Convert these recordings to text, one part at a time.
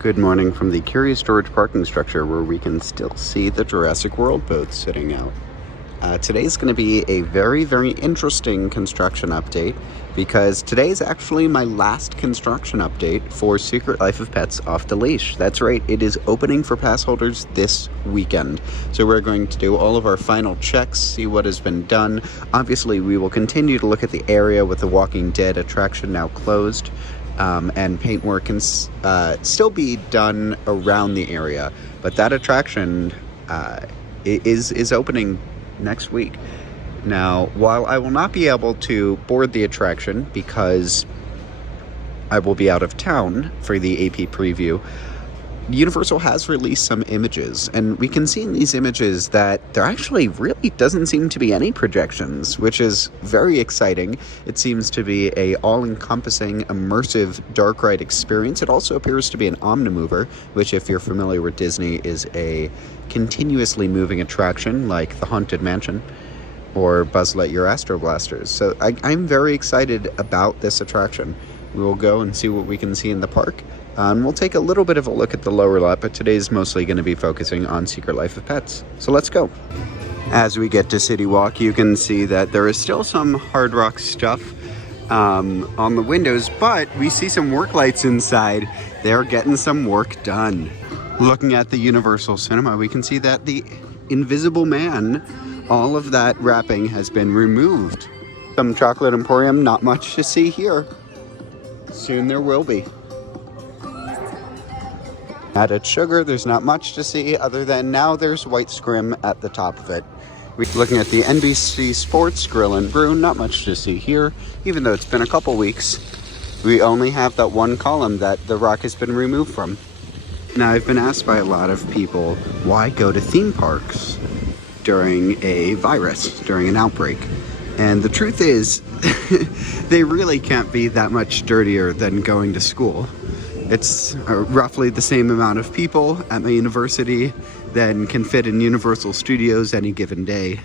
Good morning from the Curious Storage parking structure where we can still see the Jurassic World boats sitting out. Today's going to be a very, very interesting construction update because today is actually my last construction update for Secret Life of Pets Off the Leash. That's right, it is opening for pass holders this weekend. So we're going to do all of our final checks, see what has been done. Obviously, we will continue to look at the area with the Walking Dead attraction now closed. And paintwork can still be done around the area, but that attraction is opening next week. Now, while I will not be able to board the attraction because I will be out of town for the AP preview, Universal has released some images, and we can see in these images that there actually really doesn't seem to be any projections, which is very exciting. It seems to be a all-encompassing, immersive dark ride experience. It also appears to be an Omnimover, which, if you're familiar with Disney, is a continuously moving attraction like the Haunted Mansion or Buzz Lightyear Astro Blasters. So I'm very excited about this attraction. We will go and see what we can see in the park. And we'll take a little bit of a look at the lower lot, but today's mostly going to be focusing on Secret Life of Pets. So let's go. As we get to City Walk, you can see that there is still some Hard Rock stuff on the windows, but we see some work lights inside. They're getting some work done. Looking at the Universal Cinema, we can see that the Invisible Man, all of that wrapping has been removed. Some Chocolate Emporium, not much to see here. Soon there will be. Added Sugar, there's not much to see other than now there's White Scrim at the top of it. We're looking at the NBC Sports Grill and Brew, not much to see here, even though it's been a couple weeks. We only have that one column that the rock has been removed from. Now, I've been asked by a lot of people, why go to theme parks during a virus, during an outbreak? And the truth is, they really can't be that much dirtier than going to school. It's roughly the same amount of people at my university than can fit in Universal Studios any given day.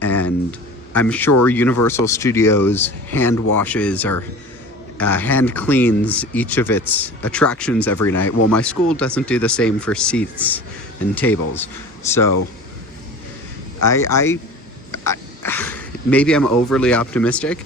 And I'm sure Universal Studios hand washes or hand cleans each of its attractions every night. Well, my school doesn't do the same for seats and tables. So I maybe I'm overly optimistic,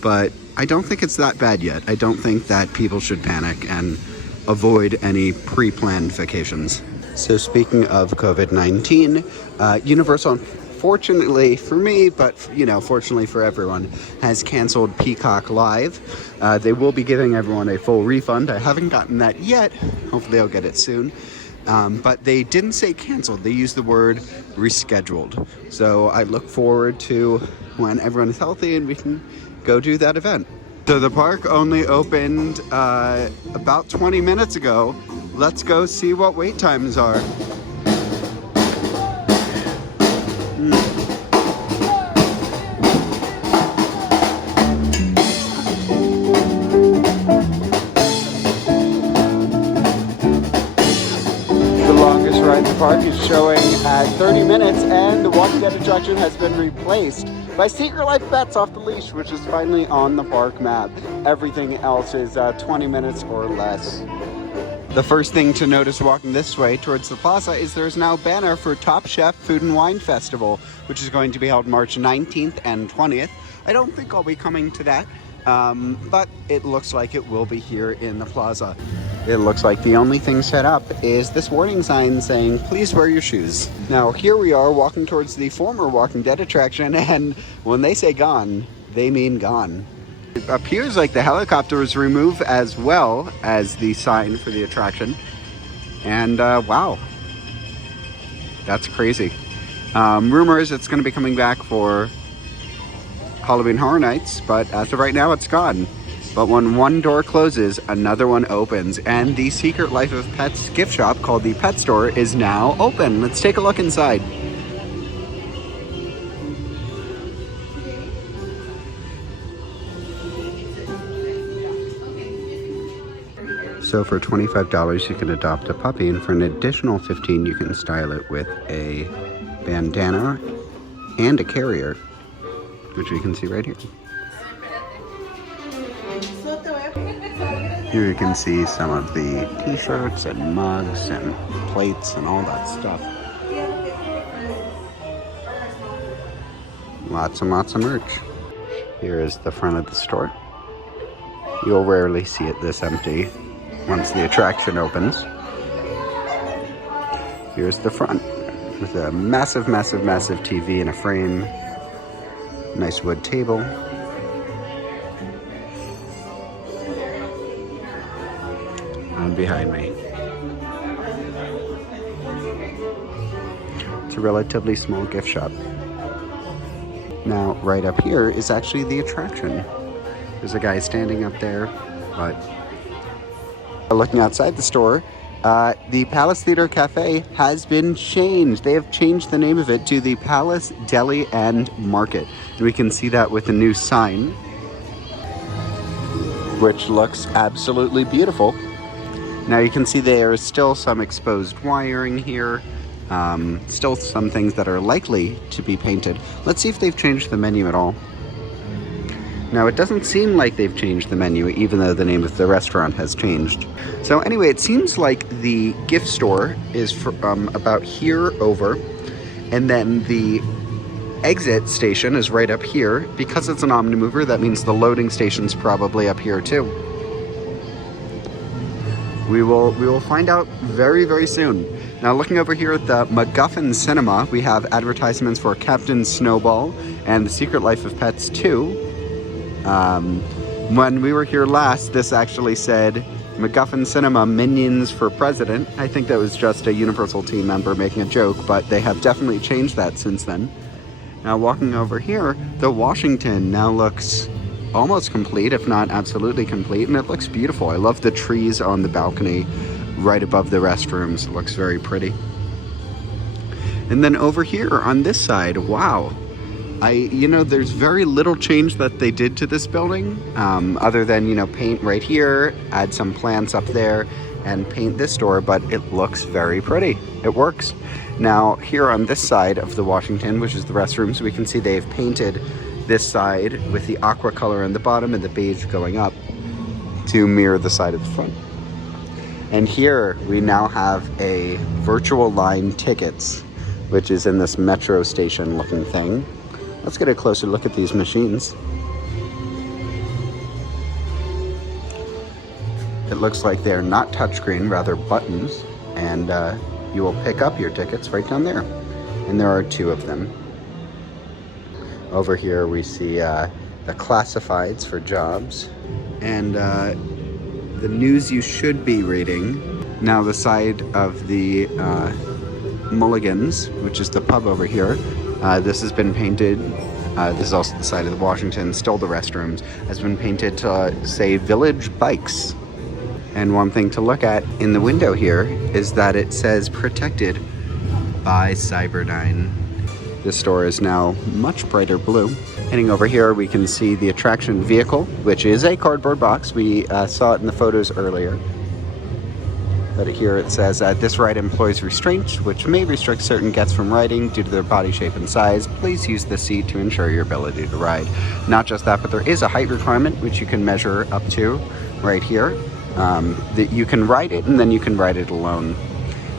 but I don't think it's that bad yet. I don't think that people should panic and avoid any pre-planned vacations. So speaking of COVID-19, Universal, unfortunately for me, but fortunately for everyone, has canceled Peacock Live. They will be giving everyone a full refund. I haven't gotten that yet. Hopefully I'll get it soon. But they didn't say canceled. They used the word rescheduled. So I look forward to when everyone is healthy and we can go do that event. So the park only opened about 20 minutes ago. Let's go see what wait times are. The longest ride in the park is showing at 30 minutes, and the Walking Dead attraction has been replaced by Secret Life Pets Off the Leash, which is finally on the park map. Everything else is 20 minutes or less. The first thing to notice walking this way towards the plaza is there's now a banner for Top Chef Food and Wine Festival, which is going to be held March 19th and 20th. I don't think I'll be coming to that, but it looks like it will be here in the plaza. It looks like the only thing set up is this warning sign saying, please wear your shoes. Now, here we are walking towards the former Walking Dead attraction, and when they say gone, they mean gone. It appears like the helicopter was removed as well as the sign for the attraction. And wow, that's crazy. Rumor is it's going to be coming back for Halloween Horror Nights, but as of right now, it's gone. But when one door closes, another one opens, and the Secret Life of Pets gift shop called the Pet Store is now open. Let's take a look inside. So for $25, you can adopt a puppy, and for an additional $15, you can style it with a bandana and a carrier, which we can see right here. Here you can see some of the t-shirts and mugs and plates and all that stuff. Lots and lots of merch. Here is the front of the store. You'll rarely see it this empty once the attraction opens. Here's the front with a massive, massive, massive TV in a frame. Nice wood table. And behind me, it's a relatively small gift shop. Now, right up here is actually the attraction. There's a guy standing up there, but looking outside the store, the Palace Theater Cafe has been changed. They have changed the name of it to the Palace Deli and Market. And we can see that with the new sign, which looks absolutely beautiful. Now you can see there is still some exposed wiring here. Still some things that are likely to be painted. Let's see if they've changed the menu at all. Now it doesn't seem like they've changed the menu, even though the name of the restaurant has changed. So anyway, it seems like the gift store is from about here over, and then the exit station is right up here. Because it's an Omnimover, that means the loading station's probably up here too. We will find out very, very soon. Now looking over here at the MacGuffin Cinema, we have advertisements for Captain Snowball and The Secret Life of Pets 2. When we were here last, this actually said MacGuffin Cinema Minions for President. I think that was just a Universal team member making a joke, but they have definitely changed that since then. Now walking over here, the Washington now looks almost complete, if not absolutely complete, and it looks beautiful. I love the trees on the balcony right above the restrooms. It looks very pretty. And then over here on this side, wow. There's very little change that they did to this building, other than, paint right here, add some plants up there, and paint this door, but it looks very pretty. It works. Now, here on this side of the Washington, which is the restrooms, we can see they've painted this side with the aqua color on the bottom and the beige going up to mirror the side of the front. And here we now have a virtual line tickets, which is in this metro station looking thing. Let's get a closer look at these machines. It looks like they're not touchscreen, rather buttons, and you will pick up your tickets right down there. And there are 2 of them. Over here we see the classifieds for jobs and the news you should be reading. Now the side of the Mulligan's, which is the pub over here, this has been painted. This is also the side of the Washington, still the restrooms, has been painted to say Village Bikes. And one thing to look at in the window here is that it says protected by Cyberdyne. This store is now much brighter blue. Heading over here, we can see the attraction vehicle, which is a cardboard box. We saw it in the photos earlier. But here it says, this ride employs restraints, which may restrict certain guests from riding due to their body shape and size. Please use the seat to ensure your ability to ride. Not just that, but there is a height requirement, which you can measure up to right here. That you can ride it, and then you can ride it alone.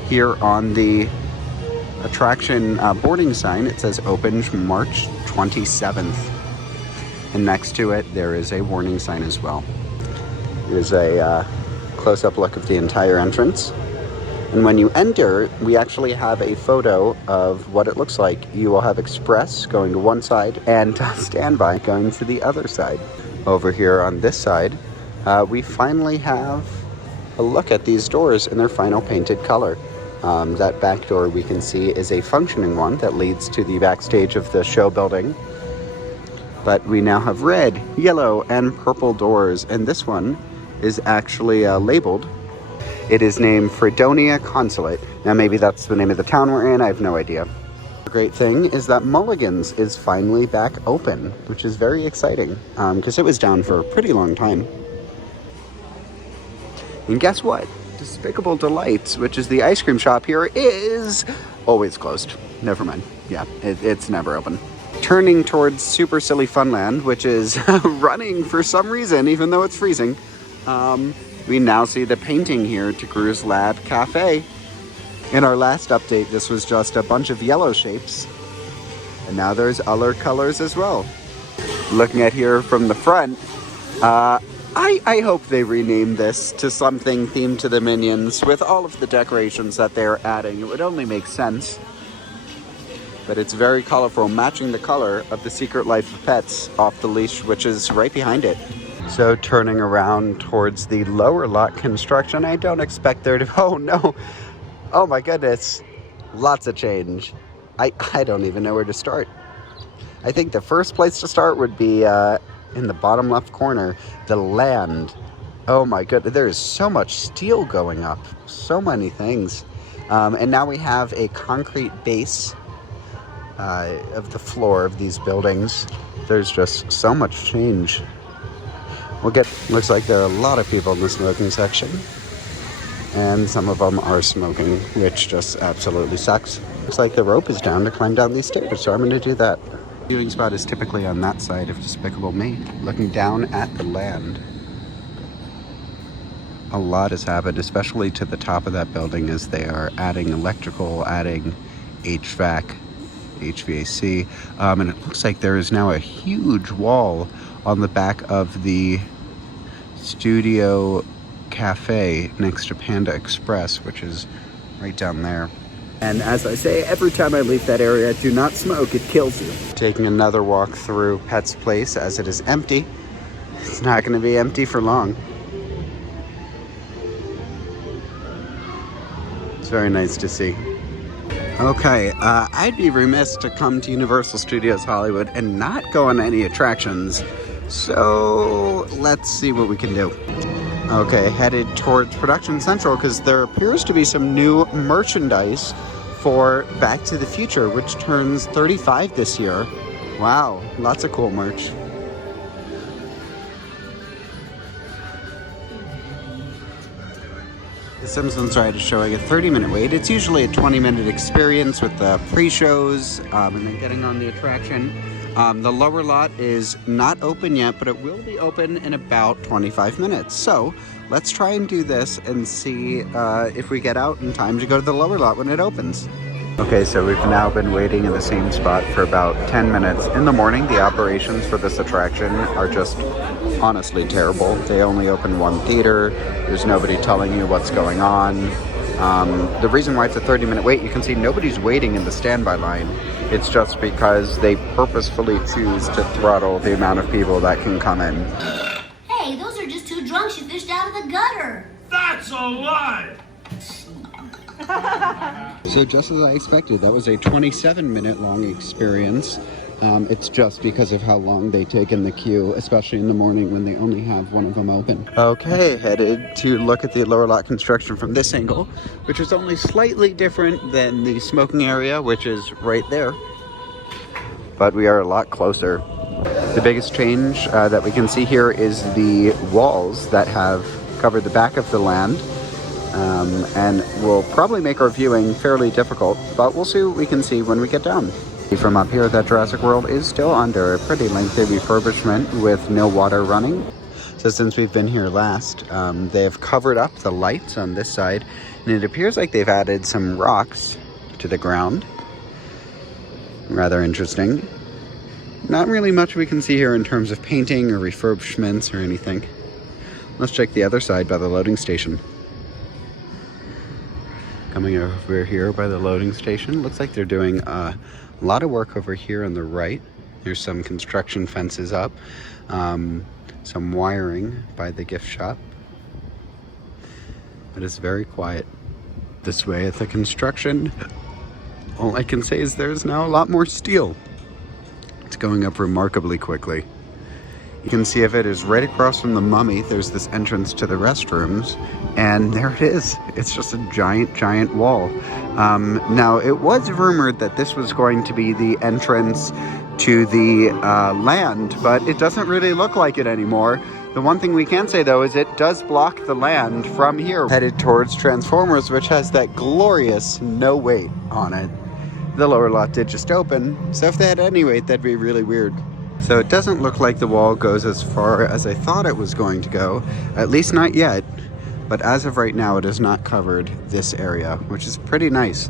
Here on the attraction boarding sign, it says open March 27th. And next to it, there is a warning sign as well. Here's a close-up look of the entire entrance. And when you enter, we actually have a photo of what it looks like. You will have Express going to one side and Standby going to the other side. Over here on this side, we finally have a look at these doors in their final painted color. That back door we can see is a functioning one that leads to the backstage of the show building. But we now have red, yellow, and purple doors, and this one is actually labeled. It is named Fredonia Consulate. Now maybe that's the name of the town we're in, I have no idea. The great thing is that Mulligan's is finally back open, which is very exciting, because it was down for a pretty long time. And guess what? Despicable Delights, which is the ice cream shop here, is always closed. Never mind. Yeah, it's never open. Turning towards Super Silly Funland, which is running for some reason, even though it's freezing. we now see the painting here to Cruz Lab Cafe. In our last update, this was just a bunch of yellow shapes, and now there's other colors as well. Looking at here from the front, I hope they rename this to something themed to the Minions with all of the decorations that they're adding. It would only make sense. But it's very colorful, matching the color of the Secret Life of Pets off the leash, which is right behind it. So turning around towards the lower lot construction, I don't expect there to, oh no, oh my goodness, lots of change. I don't even know where to start. I think the first place to start would be in the bottom left corner, the land. Oh my goodness, there is so much steel going up, so many things. And now we have a concrete base of the floor of these buildings. There's just so much change. Looks like there are a lot of people in the smoking section. And some of them are smoking, which just absolutely sucks. Looks like the rope is down to climb down these stairs, so I'm going to do that. The viewing spot is typically on that side of Despicable Me, looking down at the land. A lot has happened, especially to the top of that building, as they are adding electrical, adding HVAC, HVAC, and it looks like there is now a huge wall on the back of the studio cafe next to Panda Express, which is right down there. And as I say, every time I leave that area, do not smoke, it kills you. Taking another walk through Pet's Place as it is empty. It's not going to be empty for long. It's very nice to see. Okay, I'd be remiss to come to Universal Studios Hollywood and not go on any attractions. So let's see what we can do. Okay, headed towards Production Central because there appears to be some new merchandise for Back to the Future, which turns 35 this year. Wow, lots of cool merch. The Simpsons ride is showing a 30-minute wait. It's usually a 20-minute experience with the pre-shows and then getting on the attraction. The lower lot is not open yet, but it will be open in about 25 minutes. So let's try and do this and see if we get out in time to go to the lower lot when it opens. Okay, so we've now been waiting in the same spot for about 10 minutes. In the morning, the operations for this attraction are just honestly terrible. They only open one theater. There's nobody telling you what's going on. The reason why it's a 30-minute wait, you can see nobody's waiting in the standby line. It's just because they purposefully choose to throttle the amount of people that can come in. Hey, those are just two drunks you fished out of the gutter. That's a lie! So just as I expected, that was a 27-minute long experience. It's just because of how long they take in the queue, especially in the morning when they only have one of them open. Okay, headed to look at the lower lot construction from this angle, which is only slightly different than the smoking area, which is right there. But we are a lot closer. The biggest change that we can see here is the walls that have covered the back of the land. And will probably make our viewing fairly difficult, but we'll see what we can see when we get down. From up here, that Jurassic World is still under a pretty lengthy refurbishment with no water running. So since we've been here last, they have covered up the lights on this side, and it appears like they've added some rocks to the ground. Rather interesting. Not really much we can see here in terms of painting or refurbishments or anything. Let's check the other side by the loading station. Coming over here by the loading station, looks like they're doing a lot of work over here on the right. There's some construction fences up, some wiring by the gift shop. But it's very quiet. This way at the construction, all I can say is there's now a lot more steel. It's going up remarkably quickly. You can see if it is right across from the Mummy. There's this entrance to the restrooms, and there it is. It's just a giant, giant wall. Now, it was rumored that this was going to be the entrance to the land, but it doesn't really look like it anymore. The one thing we can say, though, is it does block the land from here. Headed towards Transformers, which has that glorious no wait on it. The lower lot did just open, so if they had any wait, that'd be really weird. So it doesn't look like the wall goes as far as I thought it was going to go, at least not yet. but as of right now, it has not covered this area, which is pretty nice.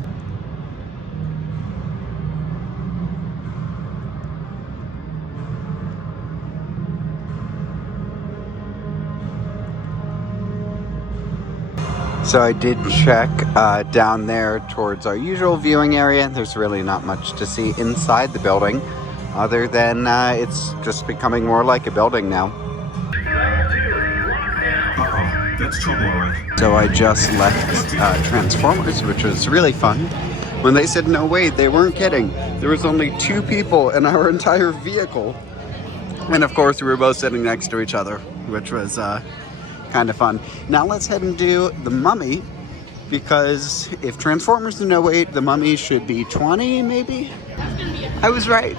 So I did check down there towards our usual viewing area. There's really not much to see inside the building, other than it's just becoming more like a building now. Uh-oh, that's trouble, alright. So I just left Transformers, which was really fun. When they said no wait, they weren't kidding. There was only 2 people in our entire vehicle. And of course we were both sitting next to each other, which was kind of fun. Now let's head and do The Mummy, because if Transformers is no wait, The Mummy should be 20 maybe? I was right.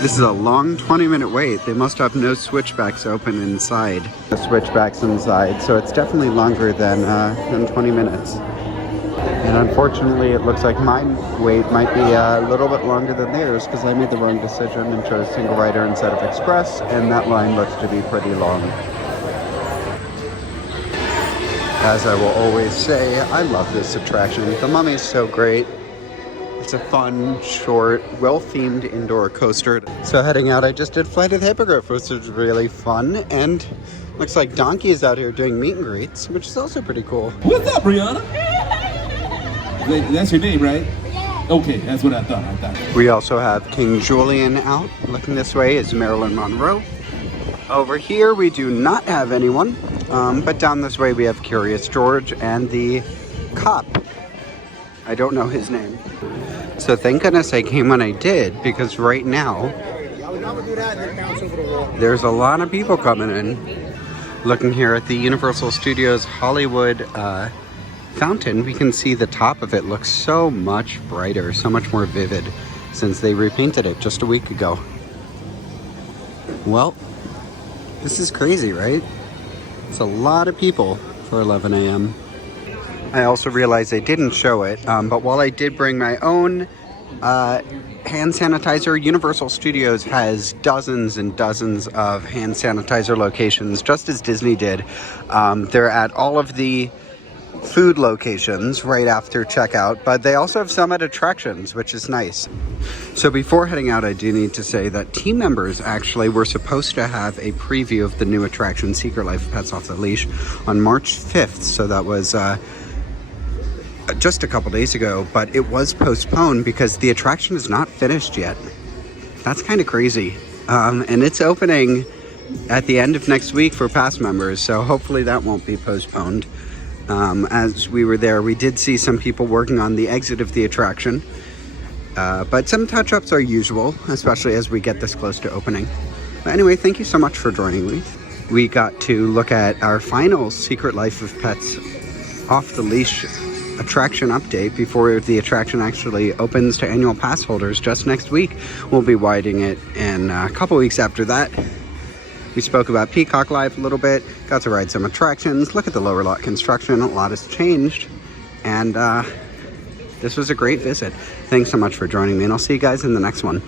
This is a long 20-minute wait. They must have no switchbacks open inside. The switchbacks inside, so it's definitely longer than 20 minutes. And unfortunately, it looks like my wait might be a little bit longer than theirs because I made the wrong decision and chose single rider instead of express, and that line looks to be pretty long. As I will always say, I love this attraction. The Mummy's so great. It's a fun, short, well-themed indoor coaster. So heading out, I just did Flight of the Hippogriff, which was really fun. And looks like Donkey is out here doing meet and greets, which is also pretty cool. What's up, Brianna? That's your name, right? Yeah. Okay, that's what I thought. We also have King Julian out. Looking this way is Marilyn Monroe. Over here, we do not have anyone. But down this way we have Curious George and the cop. I don't know his name. So thank goodness I came when I did, because right now there's a lot of people coming in. Looking here at the Universal Studios Hollywood fountain, we can see the top of it looks so much brighter, so much more vivid since they repainted it just a week ago. Well, this is crazy, right? It's a lot of people for 11 a.m. I also realized I didn't show it, but while I did bring my own hand sanitizer, Universal Studios has dozens and dozens of hand sanitizer locations, just as Disney did. They're at all of the food locations right after checkout, but they also have some at attractions, which is nice. So before heading out, I do need to say that team members actually were supposed to have a preview of the new attraction, Secret Life of Pets Off the Leash, on March 5th. So that was just a couple days ago, but it was postponed because the attraction is not finished yet. That's kind of crazy. And it's opening at the end of next week for pass members, so hopefully that won't be postponed. As we were there, we did see some people working on the exit of the attraction, but some touch-ups are usual, especially as we get this close to opening. But anyway, thank you so much for joining me. We got to look at our final Secret Life of Pets Off the Leash attraction update before the attraction actually opens to annual pass holders just next week. We'll be widening it in a couple weeks after that. We spoke about Peacock Live a little bit, got to ride some attractions, look at the lower lot construction, a lot has changed, and this was a great visit. Thanks so much for joining me, and I'll see you guys in the next one.